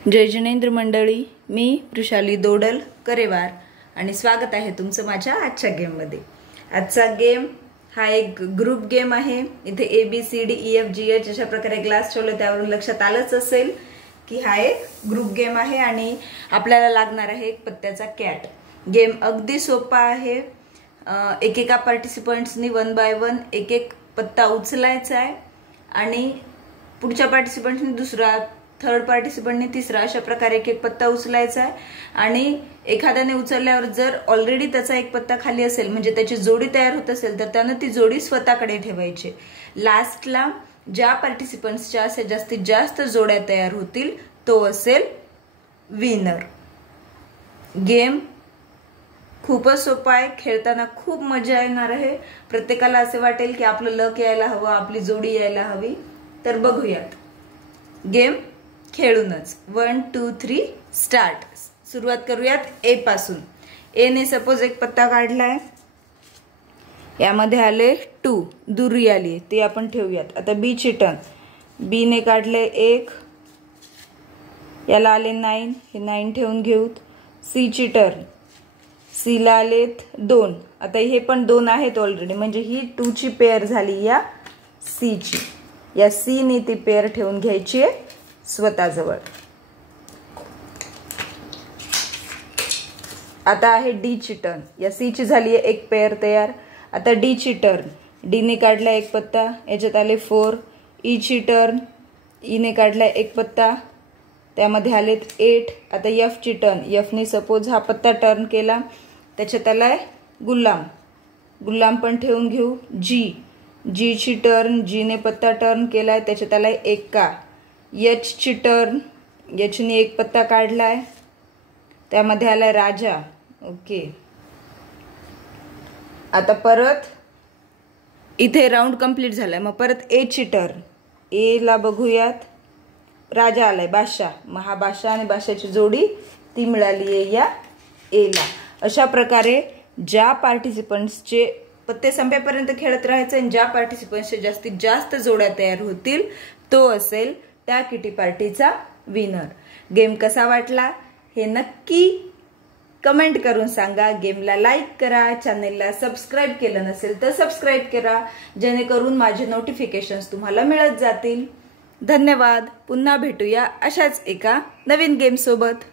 जय जिनेंद्र मंडळी, मी वृषाली दोडल करेवार आणि स्वागत आहे तुमचं माझ्या आजच्या गेममध्ये। आजचा गेम हा एक ग्रुप गेम आहे। इथे ABCDEFGH अशा प्रकारे क्लास ठेवले, त्यावरून लक्षात आलंच असेल की हा एक ग्रुप गेम आहे आणि आपल्याला लागणार आहे एक पत्त्याचा कॅट। गेम अगदी सोपा आहे। एकेका पार्टिसिपंट्सनी 1 बाय 1 एक एक पत्ता उचलायचा आहे आणि पुढच्या पार्टिसिपंटनी दुसरा, थर्ड पार्टिसिपंटने तिसरा, अशा प्रकारे एक एक पत्ता उचलायचा आहे आणि एखाद्याने उचलल्यावर जर ऑलरेडी त्याचा एक पत्ता खाली असेल, म्हणजे त्याची जोडी तयार होत असेल, तर त्याने ती जोडी स्वतःकडे ठेवायची। लास्टला ज्या पार्टिसिपंट्सच्या असे जास्तीत जास्त जोड्या तयार होतील तो असेल विनर। गेम खूपच सोपा आहे, खेळताना खूप मजा येणार आहे। प्रत्येकाला असे वाटेल की आपलं लक यायला हवं, आपली जोडी यायला हवी। तर बघूयात गेम खेळूनच। 1 2 3 स्टार्ट। सुरुवात करूयात ए पासून। ए ने सपोज एक पत्ता काढलाय, यामध्ये आले 2, दुरी आली, ती आपण ठेवूयात। आता बी ची टर्न। बी ने काढले 1, याला आले 9, हे 9 ठेवून घेऊत। सी ची टर्न। सी ला आलेत 2, आता हे पण 2 आहेत ऑलरेडी, म्हणजे ही 2 ची पेअर झाली या सी ची। या सी ने ती पेअर ठेवून घ्यायची आहे स्वतःजवळ। आता आहे डी ची टर्न। या सी ची झाली आहे एक पेअर तयार। आता डी ची टर्न। डी ने काढला एक पत्ता, याच्यात आले 4। ई ची टर्न। ई ने काढला एक पत्ता, त्यामध्ये आलेत 8। आता एफ ची टर्न। एफ ने सपोज हा पत्ता टर्न केला, त्याच्यात आलाय गुलाम। गुलाम पण ठेवून घेऊ। जी। जी ची टर्न। जी ने पत्ता टर्न केलाय, त्याच्यात आलाय 1। एच ची टर्न। एच ने एक पत्ता काढलाय, त्यामध्ये आलाय राजा। ओके, आता परत इथे राउंड कंप्लीट झालाय, मग परत ए ची टर्न। ए ला बघूयात, राजा आलाय, बादशाह। मग हा बादशाह आणि बादशाहची जोडी ती मिळाली आहे या ए ला। अशा प्रकारे ज्या पार्टिसिपंट्सचे पत्ते संपेपर्यंत खेळत राहायचं आणि ज्या पार्टिसिपंट्सचे जास्तीत जास्त जोड्या तयार होतील तो असेल त्या किटी पार्टीचा विनर। गेम कसा वाटला हे नक्की कमेंट करून सांगा। गेमला लाईक करा, चॅनेलला सबस्क्राईब केलं नसेल तर सबस्क्राईब करा, जेणेकरून माझे नोटिफिकेशन्स तुम्हाला मिळत जातील। धन्यवाद। पुन्हा भेटूया अशाच एका नवीन गेम सोबत।